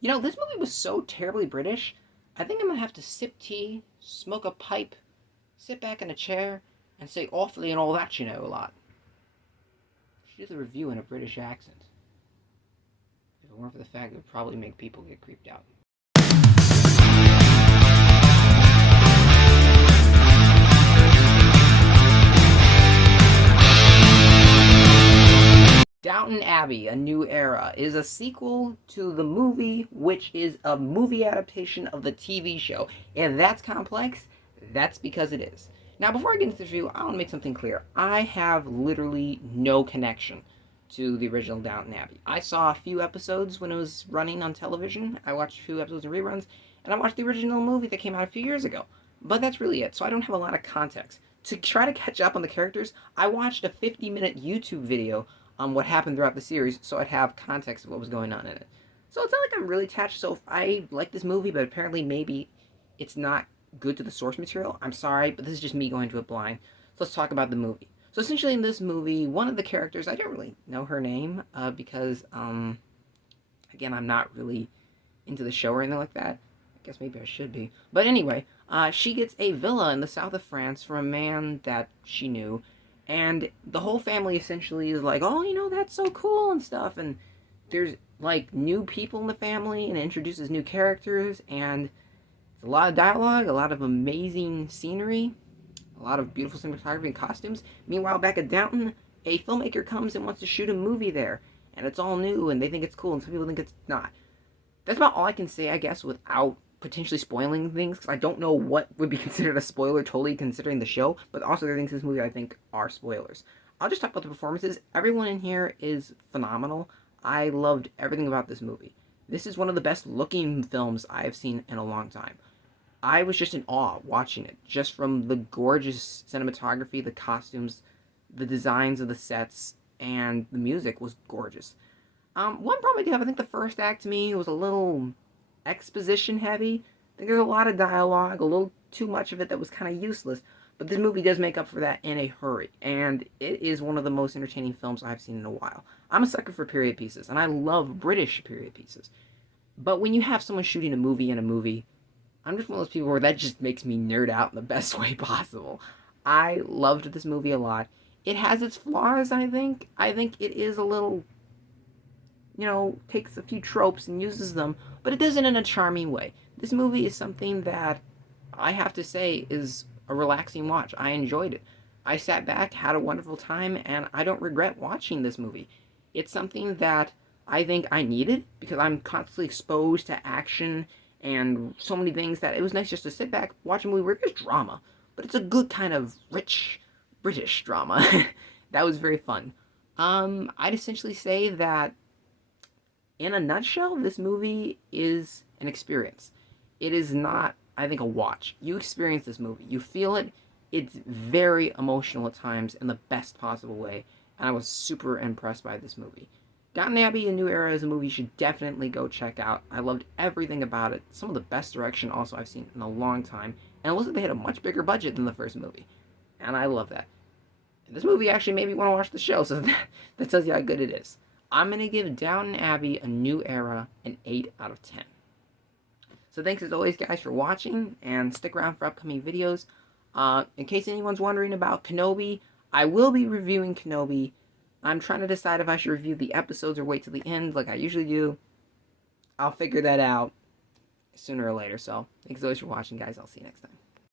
You know, this movie was so terribly British. I think I'm gonna have to sip tea, smoke a pipe, sit back in a chair, and say awfully and all that you know a lot. I should do the review in a British accent. If it weren't for the fact it would probably make people get creeped out. Downton Abbey, A New Era, is a sequel to the movie, which is a movie adaptation of the TV show. And that's complex, that's because it is. Now, before I get into the review, I want to make something clear. I have literally no connection to the original Downton Abbey. I saw a few episodes when it was running on television. I watched a few episodes of reruns, and I watched the original movie that came out a few years ago. But that's really it, so I don't have a lot of context. To try to catch up on the characters, I watched a 50-minute YouTube video on what happened throughout the series, so I'd have context of what was going on in it. So it's not like I'm really attached. So if I like this movie, but apparently maybe it's not good to the source material, I'm sorry, but this is just me going to it blind. So let's talk about the movie. So essentially in this movie, one of the characters, I don't really know her name, because, again, I'm not really into the show or anything like that. I guess maybe I should be. But anyway, she gets a villa in the south of France from a man that she knew, and the whole family essentially is like, oh, that's so cool and stuff. And there's like new people in the family, and it introduces new characters, and it's a lot of dialogue, a lot of amazing scenery, a lot of beautiful cinematography and costumes. Meanwhile, back at Downton, a filmmaker comes and wants to shoot a movie there, and it's all new, and they think it's cool, and some people think it's not. That's about all I can say, I guess, without potentially spoiling things, because I don't know what would be considered a spoiler, totally considering the show, but also there are things in this movie I think are spoilers. I'll just talk about the performances. Everyone in here is phenomenal. I loved everything about this movie. This is one of the best looking films I've seen in a long time. I was just in awe watching it, just from the gorgeous cinematography, the costumes, the designs of the sets, and the music was gorgeous. One problem I do have, I think the first act to me was a little exposition heavy. I think there's a lot of dialogue, a little too much of it that was kind of useless, but this movie does make up for that in a hurry, and it is one of the most entertaining films I've seen in a while. I'm a sucker for period pieces, and I love British period pieces. But when you have someone shooting a movie in a movie, I'm just one of those people where that just makes me nerd out in the best way possible. I loved this movie a lot. It has its flaws, I think. I think it is a little, takes a few tropes and uses them, but it does it in a charming way. This movie is something that I have to say is a relaxing watch. I enjoyed it. I sat back, had a wonderful time, and I don't regret watching this movie. It's something that I think I needed because I'm constantly exposed to action and so many things that it was nice just to sit back, watch a movie where there's drama, but it's a good kind of rich British drama. That was very fun. I'd essentially say that in a nutshell, this movie is an experience. It is not, I think, a watch. You experience this movie. You feel it. It's very emotional at times in the best possible way, and I was super impressed by this movie. Downton Abbey, A New Era is a movie you should definitely go check out. I loved everything about it. Some of the best direction also I've seen in a long time, and it looks like they had a much bigger budget than the first movie, and I love that. And this movie actually made me want to watch the show, so that tells you how good it is. I'm going to give Downton Abbey, A New Era an 8 out of 10. So thanks as always, guys, for watching, and stick around for upcoming videos. In case anyone's wondering about Kenobi, I will be reviewing Kenobi. I'm trying to decide if I should review the episodes or wait till the end like I usually do. I'll figure that out sooner or later. So thanks as always for watching, guys. I'll see you next time.